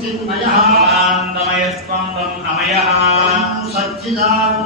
चिन्मयः आनन्दमयस्कन्दम् अमयः सच्चिदानन्द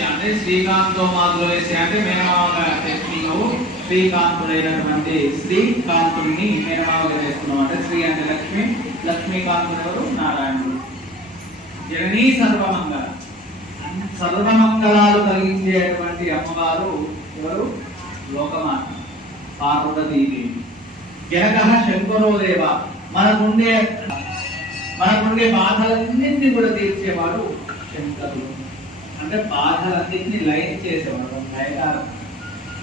అంటే శ్రీకాంత్ మాధులు వేసి అంటే మేనమావగా నువ్వు శ్రీకాంతుడైనటువంటి శ్రీకాంతుడిని మేనమావగా చేసుకున్నావు అంటే శ్రీ అంటే లక్ష్మి. లక్ష్మీకాంతుడు ఎవరు? నారాయణుడు. జననీ సర్వమంగళ. సర్వమంగళాలు కలిగించేటువంటి అమ్మవారు ఎవరు? లోకమాత. పార్వతీదేవి జనక శంకరోదేవ మనకుండే మనకుండే బాధలన్నింటినీ కూడా తీర్చేవాడు శంకరుడు. అంటే బాధలన్నింటినీ లైన్ చేసేవాడు లయకారం.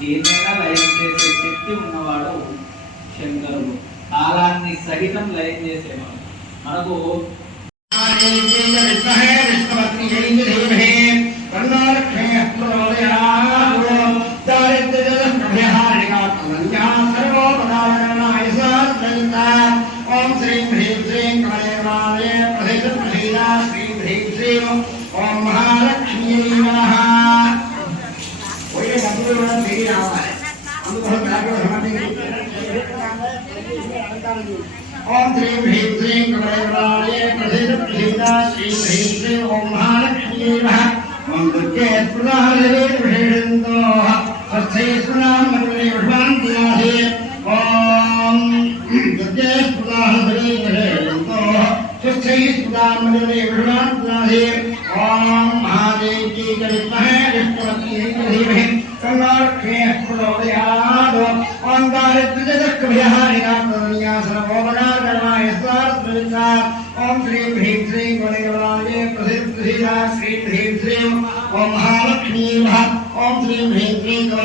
ఏమైనా లయం చేసే శక్తి ఉన్నవాడు శంకరుడు. కాలాన్ని సహితం లయం చేసేవాడు. మనకు ఓం ओम श्रीं ह्रीं श्रीं कमलगुणालये प्रसीद प्रसीदा श्रीं ह्रीं श्रीं ॐ महालक्ष्मी नमः। ॐ दुर्गे प्रदाहरे विषेणन्दो स्वस्थे सुनां मन्वने विषमान् दिनाहे ॐ दुर्गे प्रदाहरे विषेणन्दो स्वस्थे सुनां मन्वने विषमान् दिनाहे Hare Krishna.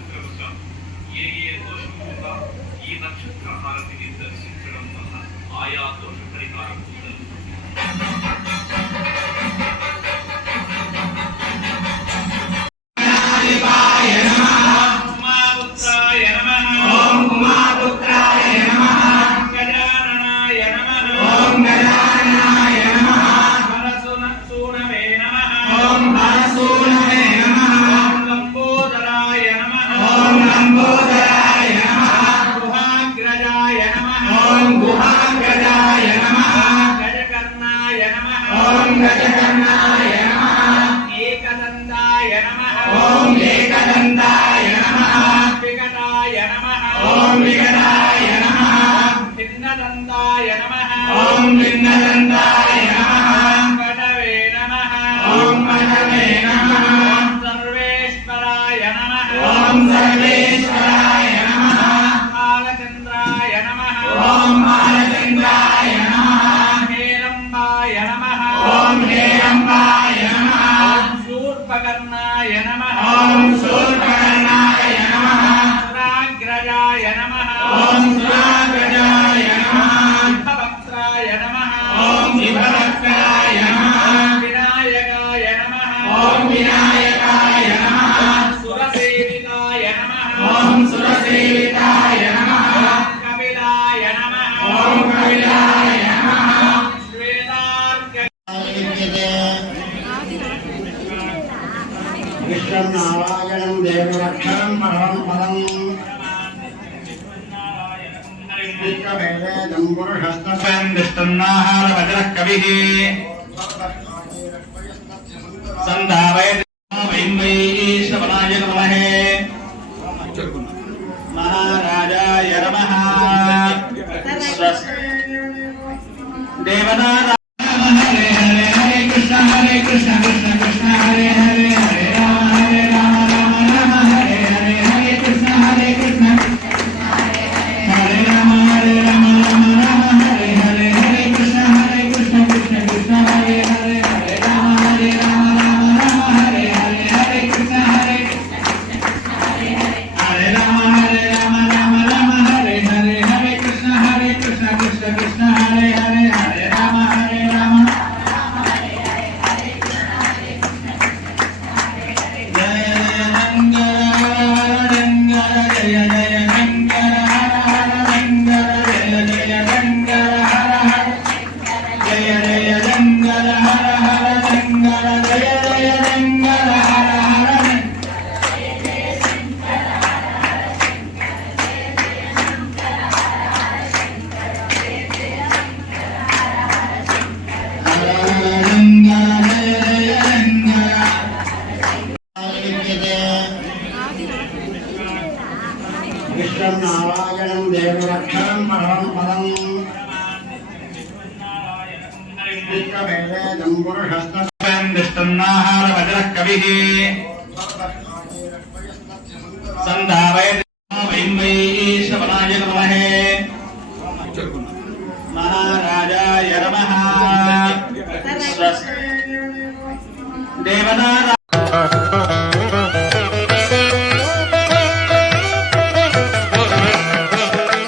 ఈ నక్షత్ర హారతిని దర్శించడం వల్ల ఆయా దోష పరిహారం Lord. నమః ఓం భిన్నదంతాయ నమః. పటవే నమః ఓం పటవే నమః సర్వేశ్వరాయ నమః ఓం సర్వేశ్వరాయ నమః బాలచంద్రాయ నమః ఓం బాలచంద్రాయ నమః హేరంబాయ నమః ఓం హేరంబాయ నమః శూర్పకర్ణాయ నమః. ఓం శూర్పకర్ణ पुरुषस्तन्नाहारवचनः कविः सन्धावयैश्वराय नमहे महाराजाय नमः देवता हरे कृष्ण हरे कृष्ण సంధావయతి వయం వై శ్రవణాయ నమః। మహారాజాయ నమః దేవనారా